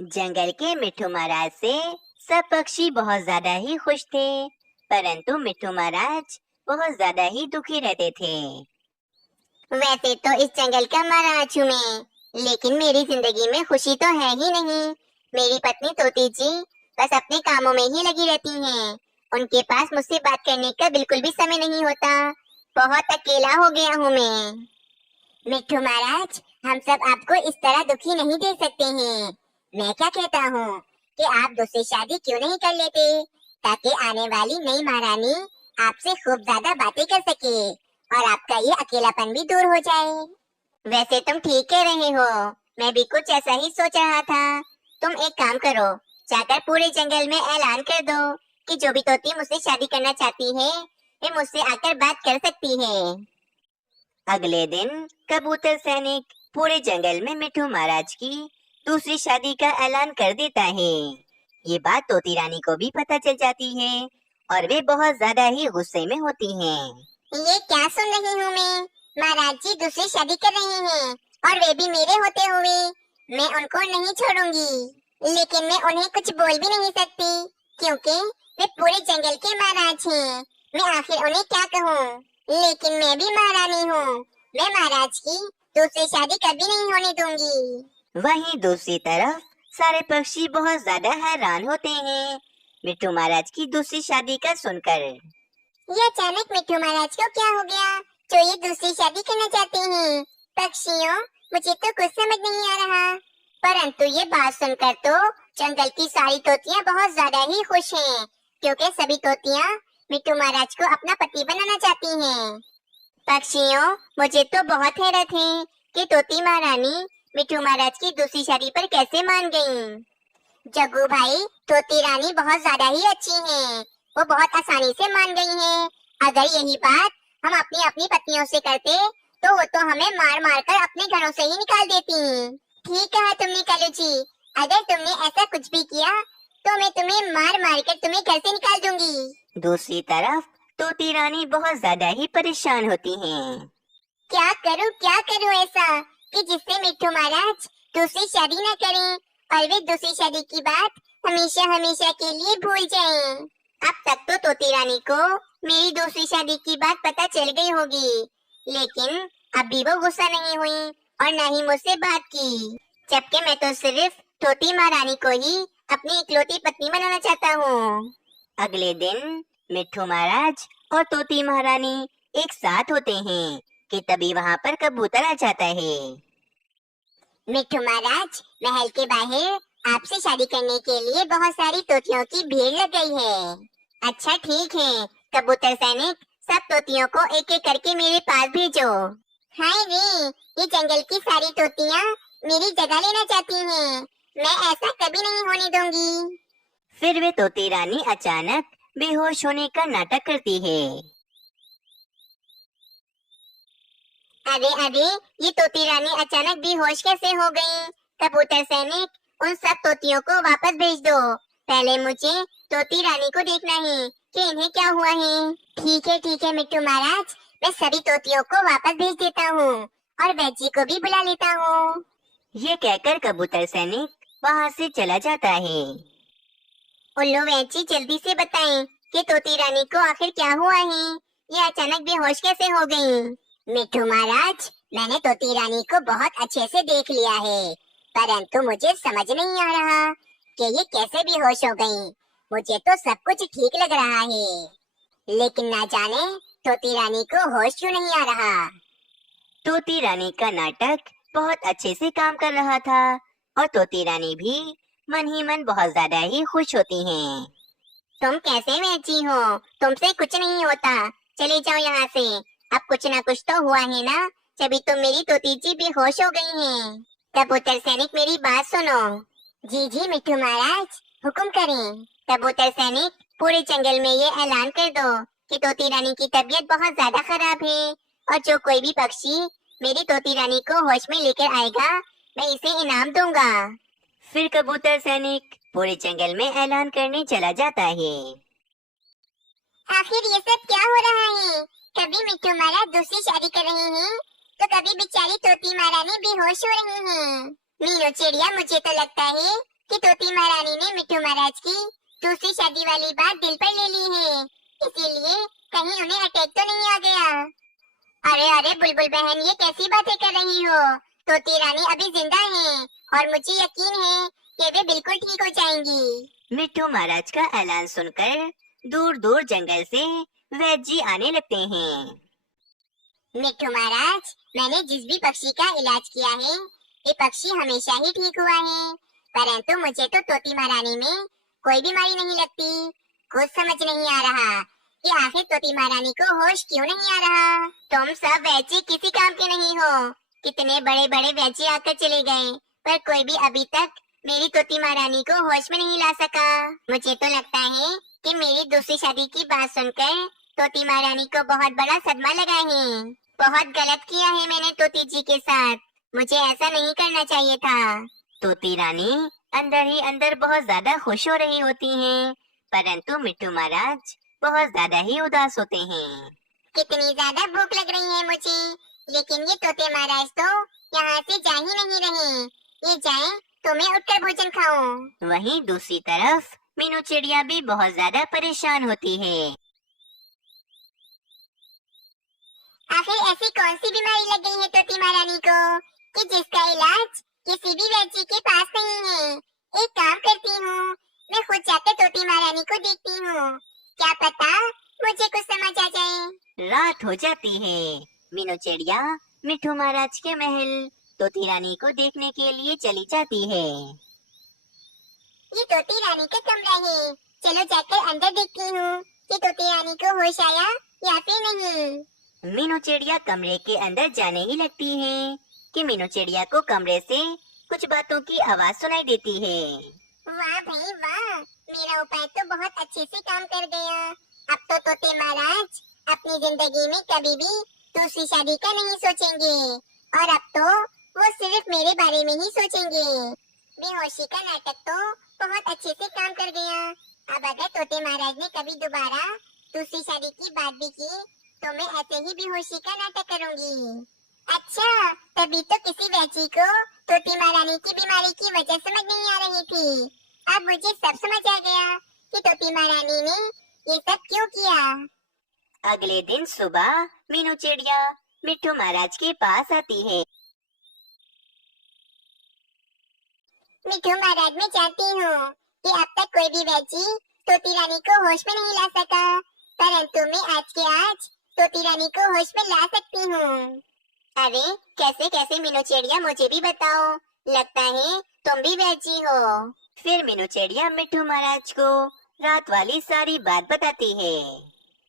जंगल के मिट्ठू महाराज से सब पक्षी बहुत ज्यादा ही खुश थे, परंतु मिट्ठू महाराज बहुत ज्यादा ही दुखी रहते थे। वैसे तो इस जंगल का महाराज हूँ मैं, लेकिन मेरी जिंदगी में खुशी तो है ही नहीं। मेरी पत्नी तोती जी बस अपने कामों में ही लगी रहती हैं। उनके पास मुझसे बात करने का बिल्कुल भी समय नहीं होता। बहुत अकेला हो गया हूँ मैं। मिट्ठू महाराज, हम सब आपको इस तरह दुखी नहीं देख सकते हैं। मैं क्या कहता हूँ कि आप दूसरी शादी क्यों नहीं कर लेते, ताकि आने वाली नई महारानी आपसे खूब ज्यादा बातें कर सके और आपका ये अकेलापन भी दूर हो जाए। वैसे तुम ठीक कह रहे हो, मैं भी कुछ ऐसा ही सोच रहा था। तुम एक काम करो, जाकर पूरे जंगल में ऐलान कर दो कि जो भी तोती मुझसे शादी करना चाहती है, वे मुझसे आकर बात कर सकती है। अगले दिन कबूतर सैनिक पूरे जंगल में मिट्ठू महाराज की दूसरी शादी का ऐलान कर देता है। ये बात तोती रानी को भी पता चल जाती है और वे बहुत ज्यादा ही गुस्से में होती हैं। ये क्या सुन रही हूँ मैं? महाराज जी दूसरी शादी कर रहे हैं और वे भी मेरे होते हुए। मैं उनको नहीं छोड़ूंगी, लेकिन मैं उन्हें कुछ बोल भी नहीं सकती क्योंकि वे पूरे जंगल के महाराज हैं। मैं आखिर उन्हें क्या कहूँ? लेकिन मैं भी महारानी हूँ। मैं महाराज की दूसरी शादी कभी नहीं होने दूंगी। वहीं दूसरी तरफ सारे पक्षी बहुत ज्यादा हैरान होते हैं मिट्ठू महाराज की दूसरी शादी का सुनकर। ये अचानक मिट्ठू महाराज को क्या हो गया जो ये दूसरी शादी करना चाहते हैं? पक्षियों, मुझे तो कुछ समझ नहीं आ रहा। परंतु ये बात सुनकर तो जंगल की सारी तोतियां बहुत ज्यादा ही खुश हैं, क्योंकि सभी तोतियां मिट्ठू महाराज को अपना पति बनाना चाहती हैं। पक्षियों, मुझे तो बहुत हैरत है कि तोती महारानी मिट्ठू महाराज की दूसरी शादी पर कैसे मान गईं। जग्गू भाई, तोती रानी बहुत ज्यादा ही अच्छी हैं। वो बहुत आसानी से मान गई हैं। अगर यही बात हम अपनी अपनी पत्नियों से करते तो वो तो हमें मार मार कर अपने घरों से ही निकाल देती। ठीक कहा तुमने कालू जी, अगर तुमने ऐसा कुछ भी किया तो मैं तुम्हें मार मार कर तुम्हें घर से निकाल दूंगी। दूसरी तरफ तोती रानी बहुत ज्यादा ही परेशान होती हैं। क्या करूं ऐसा कि जिससे मिट्ठू महाराज दूसरी शादी न करें और वे दूसरी शादी की बात हमेशा हमेशा के लिए भूल जाएं। अब तक तो तोती रानी को मेरी दूसरी शादी की बात पता चल गई होगी, लेकिन अभी वो गुस्सा नहीं हुई और न ही मुझसे बात की, जबकि मैं तो सिर्फ तोती महारानी को ही अपनी इकलौती पत्नी बनाना चाहता हूँ। अगले दिन मिट्ठू महाराज और तोती महारानी एक साथ होते हैं कि तभी वहाँ पर कबूतर आ जाता है। मिट्ठू महाराज, महल के बाहर आपसे शादी करने के लिए बहुत सारी तोतियों की भीड़ लग गई है। अच्छा ठीक है, कबूतर सैनिक, सब तोतियों को एक एक करके मेरे पास भेजो। हाय रे, ये जंगल की सारी तोतियां मेरी जगह लेना चाहती हैं। मैं ऐसा कभी नहीं होने दूंगी। फिर वे तोती रानी अचानक बेहोश होने का नाटक करती है। अरे, ये तोती रानी अचानक बेहोश कैसे हो गई? कबूतर सैनिक, उन सब तोतियों को वापस भेज दो। पहले मुझे तोती रानी को देखना है कि इन्हें क्या हुआ है। ठीक है मिट्ठू महाराज, मैं सभी तोतियों को वापस भेज देता हूँ और वैजी को भी बुला लेता हूँ। ये कहकर कबूतर सैनिक वहाँ से चला जाता है। उल्लू वैजी, जल्दी से बताएं कि तोती रानी को आखिर क्या हुआ है? ये अचानक बेहोश कैसे हो गयी? मिट्ठू महाराज, मैंने तोती रानी को बहुत अच्छे से देख लिया है, परंतु मुझे समझ नहीं आ रहा कि ये कैसे बेहोश हो गईं। मुझे तो सब कुछ ठीक लग रहा है, लेकिन ना जाने तोती रानी को होश क्यों नहीं आ रहा। तोती रानी का नाटक बहुत अच्छे से काम कर रहा था और तोती रानी भी मन ही मन बहुत ज्यादा ही खुश होती हैं। तुम कैसे वैसी हो? तुमसे कुछ नहीं होता, चले जाओ यहाँ से। अब कुछ ना कुछ तो हुआ है ना, तभी तो मेरी तोती जी बेहोश हो गई हैं। कबूतर सैनिक, मेरी बात सुनो। जी मिट्ठू महाराज, हुक्म करें। कबूतर सैनिक, पूरे जंगल में ये ऐलान कर दो कि तोती रानी की तबीयत बहुत ज्यादा खराब है और जो कोई भी पक्षी मेरी तोती रानी को होश में लेकर आएगा, मैं इसे इनाम दूंगा। फिर कबूतर सैनिक पूरे जंगल में ऐलान करने चला जाता है। आखिर ये सब क्या हो रहा है? कभी मिट्ठू महाराज दूसरी शादी कर रहे हैं तो कभी बेचारी तोती महारानी बेहोश हो रही हैं। मीनू चिड़िया, मुझे तो लगता है कि रानी ने मिट्ठू महाराज की दूसरी शादी वाली बात दिल पर ले ली है, इसीलिए कहीं उन्हें अटैक तो नहीं आ गया। अरे अरे बुलबुल बहन, ये कैसी बातें कर रही हो? तोती रानी अभी जिंदा हैं और मुझे यकीन है कि वे बिल्कुल ठीक हो जाएंगी। मिट्ठू महाराज का ऐलान सुनकर दूर दूर जंगल से वैद्य जी आने लगते हैं। मिट्ठू महाराज, मैंने जिस भी पक्षी का इलाज किया है, ये पक्षी हमेशा ही ठीक हुआ है, परंतु मुझे तो तोती महारानी में कोई बीमारी नहीं लगती। कुछ समझ नहीं आ रहा कि आखिर तोती महारानी को होश क्यों नहीं आ रहा। तुम सब वैद्य किसी काम के नहीं हो। कितने बड़े बड़े वैद्य आकर चले गए, पर कोई भी अभी तक मेरी तोती महारानी को होश में नहीं ला सका। मुझे तो लगता है कि मेरी दूसरी शादी की बात सुनकर तोती महारानी को बहुत बड़ा सदमा लगा है। बहुत गलत किया है मैंने तोती जी के साथ, मुझे ऐसा नहीं करना चाहिए था। तोती रानी अंदर ही अंदर बहुत ज्यादा खुश हो रही होती हैं, परंतु मिट्ठू महाराज बहुत ज्यादा ही उदास होते हैं। कितनी ज्यादा भूख लग रही है मुझे, लेकिन ये तोते महाराज तो यहाँ से जा ही नहीं रहे। ये जाएं तो मैं उठकर भोजन खाऊं। वहीं दूसरी तरफ मीनू चिड़िया भी बहुत ज्यादा परेशान होती है। आखिर ऐसी कौन सी बीमारी लग गई है तोती महारानी को कि जिसका इलाज किसी भी वैद्य के पास नहीं है। एक काम करती हूँ, मैं खुद जाकर तोती महारानी को देखती हूँ, क्या पता मुझे कुछ समझ आ जाए। रात हो जाती है। मीनू चिड़िया मिट्ठू महाराज के महल तोती रानी को देखने के लिए चली जाती है। ये तोती रानी का कमरा है, चलो जाकर अंदर देखती हूँ कि तोती रानी को होश आया या फिर नहीं। मीनू चिड़िया कमरे के अंदर जाने ही लगती है कि मीनू चिड़िया को कमरे से कुछ बातों की आवाज सुनाई देती है। वाह भाई वाह, मेरा उपाय तो बहुत अच्छे से काम कर गया। अब तो तोते महाराज अपनी जिंदगी में कभी भी दूसरी शादी का नहीं सोचेंगे, और अब तो वो सिर्फ मेरे बारे में ही सोचेंगे। बेहोशी का नाटक तो बहुत अच्छे से काम कर गया। अब अगर तोते महाराज ने कभी दोबारा दूसरी शादी की बात भी की तो मैं ऐसे ही बेहोशी का नाटक करूंगी। अच्छा, तभी तो किसी वैद्य को तोती महारानी की बीमारी की वजह समझ नहीं आ रही थी। अब मुझे सब समझ आ गया कि तोती महारानी ने ये सब क्यों किया। अगले दिन सुबह मीनू चिड़िया मिट्ठू महाराज के पास आती है। मिट्ठू महाराज, मैं जानती हूँ कि अब तक कोई भी वैद्य तोती रानी को होश में नहीं ला सका, परंतु मैं आज के आज तोती रानी को होश में ला सकती हूँ। अरे कैसे कैसे मीनू चिड़िया, मुझे भी बताओ, लगता है तुम भी वैद्य हो। फिर मीनू चिड़िया मिट्ठू महाराज को रात वाली सारी बात बताती है।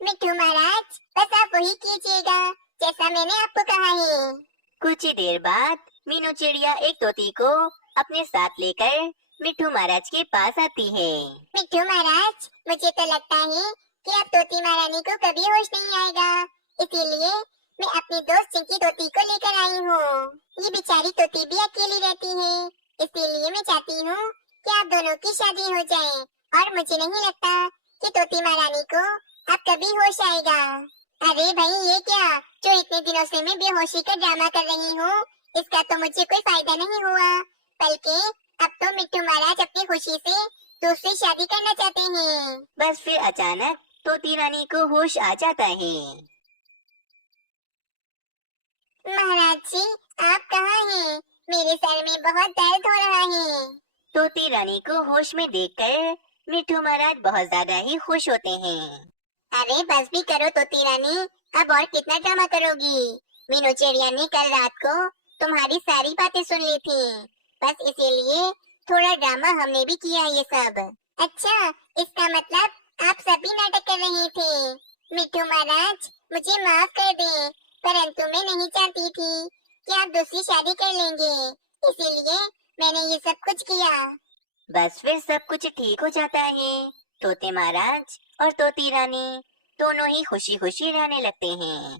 मिट्ठू महाराज, बस आप वही कीजिएगा जैसा मैंने आपको कहा है। कुछ ही देर बाद मीनू चिड़िया एक तोती को अपने साथ लेकर मिट्ठू महाराज के पास आती है। मिट्ठू महाराज, मुझे तो लगता है कि अब तोती महारानी को कभी होश नहीं आएगा, इसीलिए मैं अपनी दोस्त चिंकी तोती को लेकर आई हूँ। ये बेचारी तोती भी अकेली रहती है, इसीलिए मैं चाहती हूँ कि आप दोनों की शादी हो जाए, और मुझे नहीं लगता कि तोती महारानी को अब कभी होश आएगा। अरे भाई, ये क्या जो इतने दिनों से मैं बेहोशी का ड्रामा कर रही हूँ, इसका तो मुझे कोई फायदा नहीं हुआ, बल्कि अब तो मिट्ठू महाराज अपनी खुशी से दूसरी शादी करना चाहते हैं। बस फिर अचानक तोती रानी को होश आ जाता है। महाराज जी, आप कहाँ हैं? मेरे सर में बहुत दर्द हो रहा है। तोती रानी को होश में देखकर मिट्ठू महाराज बहुत ज्यादा ही खुश होते हैं। अरे बस भी करो तोती रानी, अब और कितना ड्रामा करोगी? मीनू चिड़िया ने कल रात को तुम्हारी सारी बातें सुन ली थी, बस इसीलिए थोड़ा ड्रामा हमने भी किया ये सब। अच्छा, इसका मतलब आप सभी नाटक कर रहे थे। मिट्ठू महाराज, मुझे माफ कर दें, परंतु मैं नहीं चाहती थी कि आप दूसरी शादी कर लेंगे, इसीलिए मैंने ये सब कुछ किया। बस फिर सब कुछ ठीक हो जाता है। तोते महाराज और तोती रानी दोनों ही खुशी खुशी रहने लगते हैं।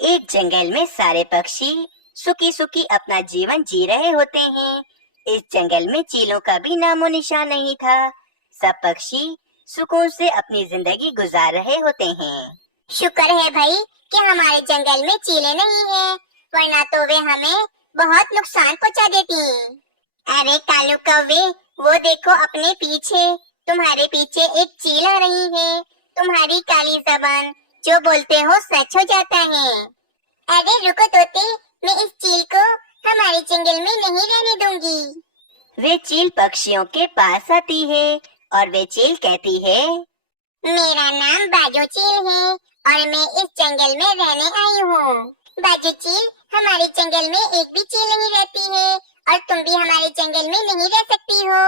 एक जंगल में सारे पक्षी सुखी सुखी अपना जीवन जी रहे होते हैं। इस जंगल में चीलों का भी नामो निशान नहीं था। सब पक्षी सुकून से अपनी जिंदगी गुजार रहे होते हैं। शुक्र है भाई कि हमारे जंगल में चीलें नहीं हैं, वरना तो वे हमें बहुत नुकसान पहुंचा देती। अरे कालू कौवे, वो देखो अपने पीछे, तुम्हारे पीछे एक चील आ रही है। तुम्हारी काली जबान, जो बोलते हो सच हो जाता है। अरे रुको तोते, मैं इस चील को हमारे जंगल में नहीं रहने दूंगी। वे चील पक्षियों के पास आती है और वे चील कहती है, मेरा नाम बाजू चील है और मैं इस जंगल में रहने आई हूँ। बाजू चील, हमारे जंगल में एक भी चील नहीं रहती है और तुम भी हमारे जंगल में नहीं रह सकती हो।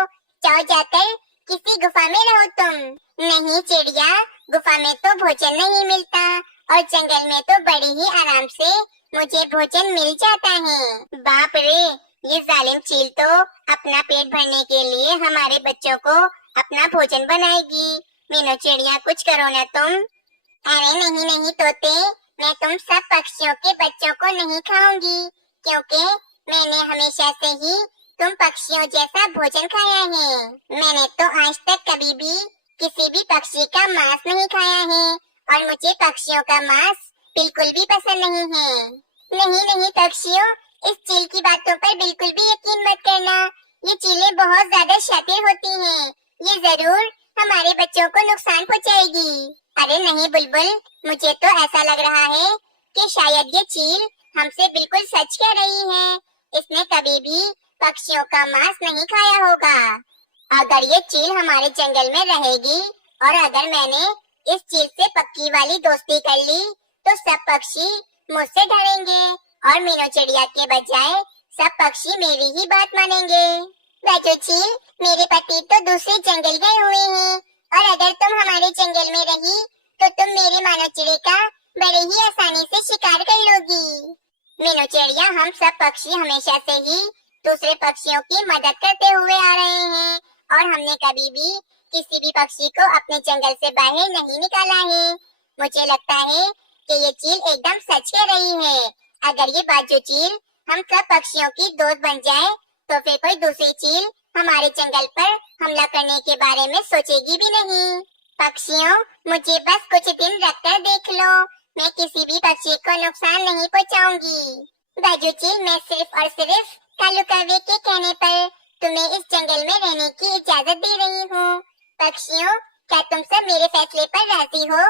जाओ जाकर किसी गुफा में रहो तुम। नहीं चिड़िया, गुफा में तो भोजन नहीं मिलता और जंगल में तो बड़ी ही आराम से मुझे भोजन मिल जाता है। बाप रे, ये जालिम चील तो अपना पेट भरने के लिए हमारे बच्चों को अपना भोजन बनाएगी। मीनू चिड़िया, कुछ करो ना तुम। अरे नहीं नहीं तोते, मैं तुम सब पक्षियों के बच्चों को नहीं खाऊंगी, क्योंकि मैंने हमेशा से ही तुम पक्षियों जैसा भोजन खाया है। मैंने तो आज तक कभी भी किसी भी पक्षी का मांस नहीं खाया है और मुझे पक्षियों का मांस बिल्कुल भी पसंद नहीं है। नहीं नहीं पक्षियों, इस चील की बातों पर बिल्कुल भी यकीन मत करना। ये चीलें बहुत ज्यादा शातिर होती हैं। ये जरूर हमारे बच्चों को नुकसान पहुंचाएगी। अरे नहीं बुलबुल, मुझे तो ऐसा लग रहा है कि शायद ये चील हमसे बिल्कुल सच कह रही है। इसने कभी भी पक्षियों का मांस नहीं खाया होगा। अगर ये चील हमारे जंगल में रहेगी और अगर मैंने इस चील से पक्की वाली दोस्ती कर ली, तो सब पक्षी मुझसे डरेंगे और मीनू चिड़िया के बजाय सब पक्षी मेरी ही बात मानेंगे। बाजू चील, मेरे पति तो दूसरे जंगल गए हुए हैं और अगर तुम हमारे जंगल में रही तो तुम मेरे मानव चिड़े का बड़े ही आसानी से शिकार कर लोगी। मीनू चिड़िया, हम सब पक्षी हमेशा से ही दूसरे पक्षियों की मदद करते हुए आ रहे हैं और हमने कभी भी किसी भी पक्षी को अपने जंगल से बाहर नहीं निकाला है। मुझे लगता है कि ये चील एकदम सच कह रही है। अगर ये बाजू चील हम सब पक्षियों की दोस्त बन जाए, तो फिर कोई दूसरी चील हमारे जंगल पर हमला करने के बारे में सोचेगी भी नहीं। पक्षियों, मुझे बस कुछ दिन रखकर देख लो, मैं किसी भी पक्षी को नुकसान नहीं पहुंचाऊंगी। बाजू चील, मैं सिर्फ और सिर्फ कालू कौवे के कहने पर तुम्हें इस जंगल में रहने की इजाजत दे रही हूँ। पक्षियों, क्या तुम सब मेरे फैसले पर राजी हो?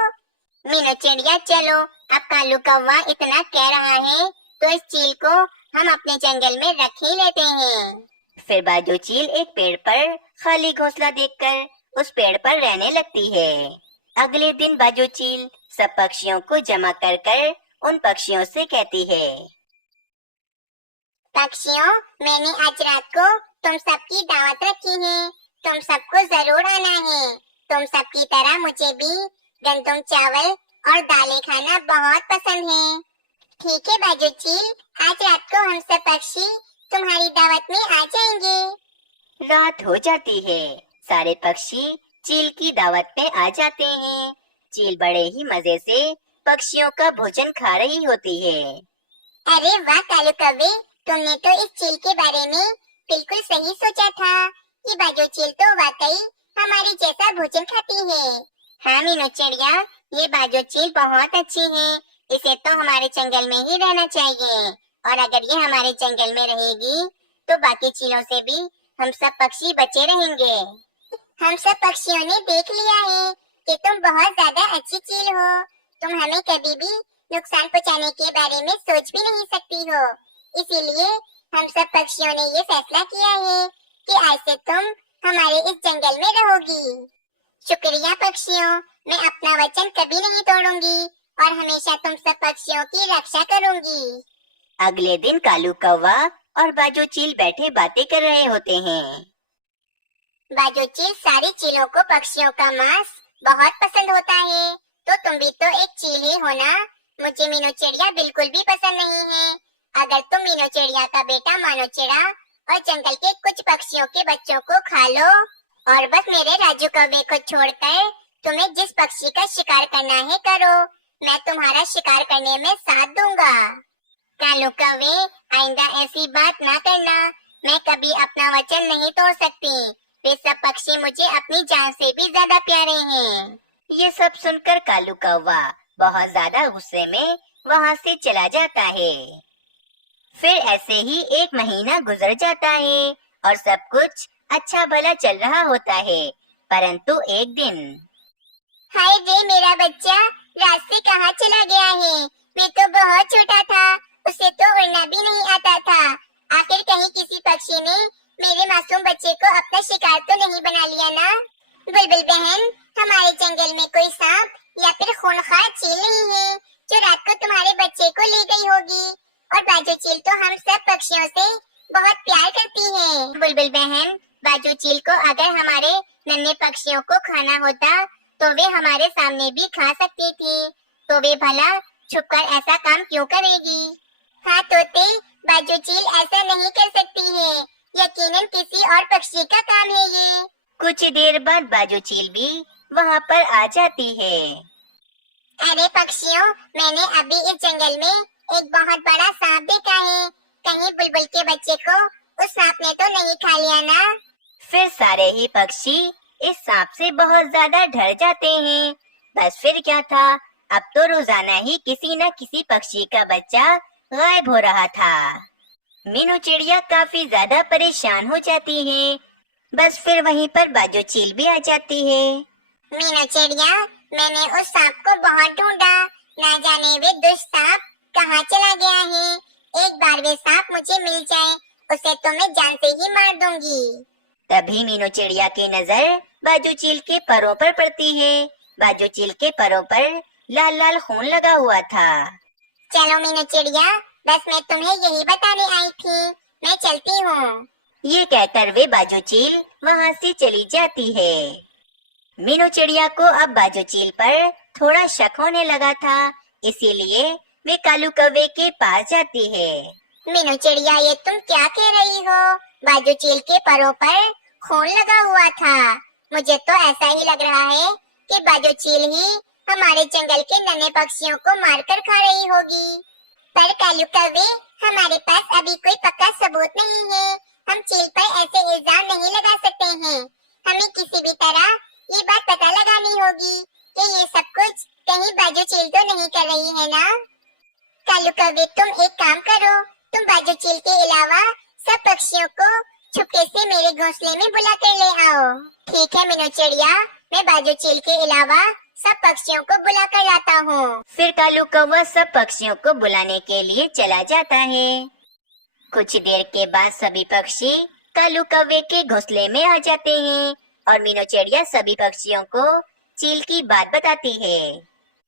मीनू चिड़िया, चलो, अब कालू कौवा इतना कह रहा है तो इस चील को हम अपने जंगल में रख ही लेते हैं। फिर बाजू चील एक पेड़ पर खाली घोंसला देखकर उस पेड़ पर रहने लगती है। अगले दिन बाजू चील सब पक्षियों को जमा कर कर उन पक्षियों से कहती है, पक्षियों, मैंने आज रात को तुम सबकी दावत रखी है। तुम सबको जरूर आना है। तुम सबकी तरह मुझे भी गंदम चावल और दालें खाना बहुत पसंद है। ठीक है बाजू चील, आज रात को हम सब पक्षी तुम्हारी दावत में आ जाएंगे। रात हो जाती है। सारे पक्षी चील की दावत में आ जाते हैं। चील बड़े ही मजे से पक्षियों का भोजन खा रही होती है। अरे वाह कालू कौवे, तुमने तो इस चील के बारे में बिल्कुल सही सोचा था। ये बाजू चील तो वाकई हमारे जैसा भोजन खाती है। हाँ मीनू चिड़िया, ये बाजू चील बहुत अच्छी है। इसे तो हमारे जंगल में ही रहना चाहिए और अगर ये हमारे जंगल में रहेगी तो बाकी चीलों से भी हम सब पक्षी बचे रहेंगे। हम सब पक्षियों ने देख लिया है कि तुम बहुत ज्यादा अच्छी चील हो। तुम हमें कभी भी नुकसान पहुंचाने के बारे में सोच भी नहीं सकती हो। इसीलिए हम सब पक्षियों ने ये फैसला किया है कि आज से तुम हमारे इस जंगल में रहोगी। शुक्रिया पक्षियों, मैं अपना वचन कभी नहीं तोड़ूंगी और हमेशा तुम सब पक्षियों की रक्षा करूंगी। अगले दिन कालू कौवा और बाजू चील बैठे बातें कर रहे होते हैं। बाजू चील, सारी चीलों को पक्षियों का मांस बहुत पसंद होता है, तो तुम भी तो एक चील ही हो ना। मुझे मीनू चिड़िया बिल्कुल भी पसंद नहीं है। अगर तुम मीनू चिड़िया का बेटा मानो चिड़ा और जंगल के कुछ पक्षियों के बच्चों को खा लो और बस मेरे राजू कौवे को छोड़कर तुम्हें जिस पक्षी का शिकार करना है करो, मैं तुम्हारा शिकार करने में साथ दूंगा। कालू कौवे, आइंदा ऐसी बात ना करना। मैं कभी अपना वचन नहीं तोड़ सकती। वे सब पक्षी मुझे अपनी जान से भी ज्यादा प्यारे हैं। ये सब सुनकर कालू कौवा बहुत ज्यादा गुस्से में वहाँ से चला जाता है। फिर ऐसे ही एक महीना गुजर जाता है और सब कुछ अच्छा भला चल रहा होता है। परंतु एक दिन, हाय रे मेरा बच्चा रात से कहाँ चला गया है? मैं तो बहुत छोटा था, उसे तो उड़ना भी नहीं आता था। आखिर कहीं किसी पक्षी ने मेरे मासूम बच्चे को अपना शिकार तो नहीं बना लिया ना? बुलबुल बहन, हमारे जंगल में कोई सांप या फिर खूंखार चील नहीं है जो रात को तुम्हारे बच्चे को ले गई होगी। और बाजू चील तो हम सब पक्षियों से बहुत प्यार करती है। बुलबुल बहन, बाजू चील को अगर हमारे नन्हे पक्षियों को खाना होता तो वे हमारे सामने भी खा सकती थी, तो वे भला छुपकर ऐसा काम क्यों करेगी? हाँ तोते, बाजू चील ऐसा नहीं कर सकती है, यकीनन किसी और पक्षी का काम है ये। कुछ देर बाद बाजू चील भी वहाँ पर आ जाती है। अरे पक्षियों, मैंने अभी इस जंगल में एक बहुत बड़ा सांप देखा है। कहीं बुलबुल के बच्चे को उस सांप ने तो नहीं खा लिया ना? फिर सारे ही पक्षी इस सांप से बहुत ज्यादा डर जाते हैं। बस फिर क्या था, अब तो रोजाना ही किसी न किसी पक्षी का बच्चा गायब हो रहा था। मीनू चिड़िया काफी ज्यादा परेशान हो जाती है। बस फिर वहीं पर बाजू चील भी आ जाती है। मीनू चिड़िया, मैंने उस सांप को बहुत ढूंढा, ना जाने वे दुष्ट सांप कहाँ चला गया है। एक बार वे सांप मुझे मिल जाए, उसे तो मैं जान से ही मार दूंगी। तभी मीनू चिड़िया की नजर बाजू चील के परों पर पड़ती है। बाजू चील के परों पर लाल लाल खून लगा हुआ था। चलो मीनू चिड़िया, बस मैं तुम्हें यही बताने आई थी, मैं चलती हूँ। ये कहकर वे बाजू चील वहाँ से चली जाती है। मीनू चिड़िया को अब बाजू चील पर थोड़ा शक होने लगा था, इसीलिए वे कालू कौवे के पास जाती है। मीनू चिड़िया, ये तुम क्या कह रही हो? बाजू चील के परों पर खून लगा हुआ था। मुझे तो ऐसा ही लग रहा है कि बाजू चील ही हमारे जंगल के नन्हे पक्षियों को मारकर खा रही होगी। पर कालू कौवे, हमारे पास अभी कोई पक्का सबूत नहीं है। हम चील पर ऐसे इल्जाम नहीं लगा सकते हैं। हमें किसी भी तरह ये बात पता लगानी होगी कि ये सब कुछ कहीं बाजू चील तो नहीं कर रही है ना? कालू कौवे, तुम एक काम करो, तुम बाजू चील के अलावा सब पक्षियों को छुपके से मेरे घोंसले में बुला कर ले आओ। ठीक है मीनू चिड़िया, मैं बाजू चील के अलावा सब पक्षियों को बुला कर लाता हूँ। फिर कालू कौवा सब पक्षियों को बुलाने के लिए चला जाता है। कुछ देर के बाद सभी पक्षी कालू कौवे के घोंसले में आ जाते हैं और मीनू चिड़िया सभी पक्षियों को चील की बात बताती है।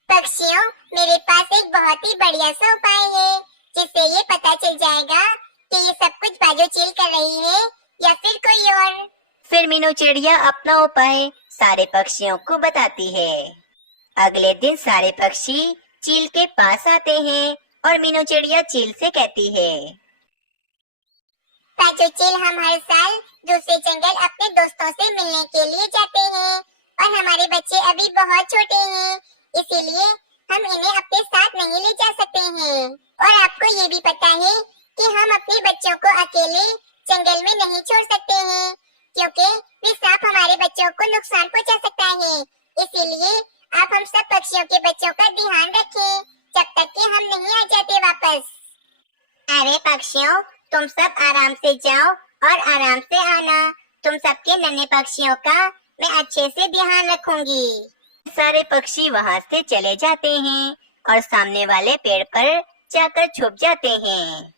पक्षियों, मेरे पास एक बहुत ही बढ़िया सा उपाय है, जिससे ये पता चल जाएगा कि ये सब कुछ बाजू चील कर रही है या फिर कोई और। फिर मीनू चिड़िया अपना उपाय सारे पक्षियों को बताती है। अगले दिन सारे पक्षी चील के पास आते हैं और मीनू चिड़िया चील से कहती है, बाजू चील, हम हर साल दूसरे जंगल अपने दोस्तों से मिलने के लिए जाते हैं और हमारे बच्चे अभी बहुत छोटे हैं, इसीलिए हम इन्हें अपने साथ नहीं ले जा सकते हैं। और आपको ये भी पता है कि हम अपने बच्चों को अकेले जंगल में नहीं छोड़ सकते हैं, क्योंकि वे सांप हमारे बच्चों को नुकसान पहुंचा सकता है। इसीलिए आप हम सब पक्षियों के बच्चों का ध्यान रखें जब तक कि हम नहीं आ जाते वापस। अरे पक्षियों, तुम सब आराम से जाओ और आराम से आना। तुम सबके नन्हे पक्षियों का मैं अच्छे से ध्यान रखूंगी। सारे पक्षी वहाँ से चले जाते हैं और सामने वाले पेड़ पर जाकर छुप जाते हैं।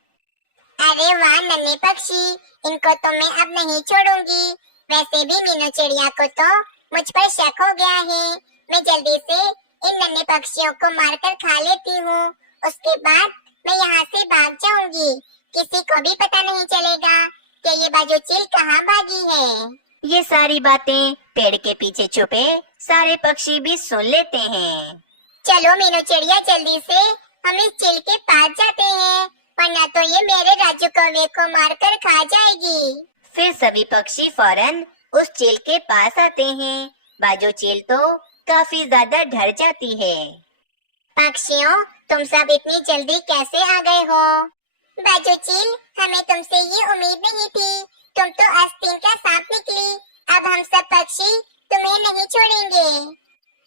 अरे वाह नन्हे पक्षी, इनको तो मैं अब नहीं छोड़ूंगी। वैसे भी मीनू चिड़िया को तो मुझ पर शक हो गया है। मैं जल्दी से इन नन्हे पक्षियों को मारकर खा लेती हूँ, उसके बाद मैं यहाँ से भाग जाऊंगी। किसी को भी पता नहीं चलेगा कि ये बाजू चील कहाँ भागी है। ये सारी बातें पेड़ के पीछे छुपे सारे पक्षी भी सुन लेते हैं। चलो मीनू चिड़िया, जल्दी से हम इस चील के पास जाते हैं, वरना तो ये मेरे राजू कौवे को मारकर खा जाएगी। फिर सभी पक्षी फौरन उस चील के पास आते हैं। बाजू चील तो काफी ज्यादा डर जाती है। पक्षियों, तुम सब इतनी जल्दी कैसे आ गए हो? बाजू चील, हमें तुमसे ये उम्मीद नहीं थी। तुम तो आस्तीन का सांप निकली। अब हम सब पक्षी तुम्हें नहीं छोड़ेंगे।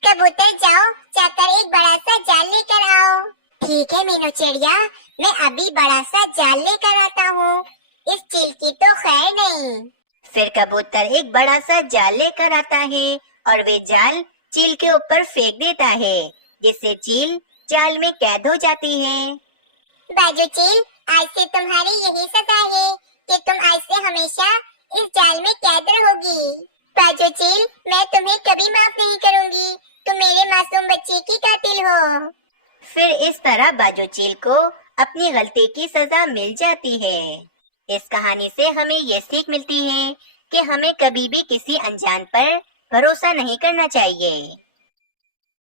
कबूतर, जाओ जाकर एक बड़ा सा जाल लेकर आओ। ठीक है मीनू चिड़िया, मैं अभी बड़ा सा जाल लेकर आता हूँ। इस चील की तो खैर नहीं। फिर कबूतर एक बड़ा सा जाल लेकर आता है और वे जाल चील के ऊपर फेंक देता है, जिससे चील जाल में कैद हो जाती है। बाजू चील, आज से तुम्हारी यही सजा है कि तुम आज से हमेशा इस जाल में कैद रहोगी। बाजू चील, मैं तुम्हें कभी माफ नहीं करूंगी, तुम मेरे मासूम बच्चे की कातिल हो। फिर इस तरह बाजू चील को अपनी गलती की सजा मिल जाती है। इस कहानी से हमें ये सीख मिलती है कि हमें कभी भी किसी अनजान पर भरोसा नहीं करना चाहिए।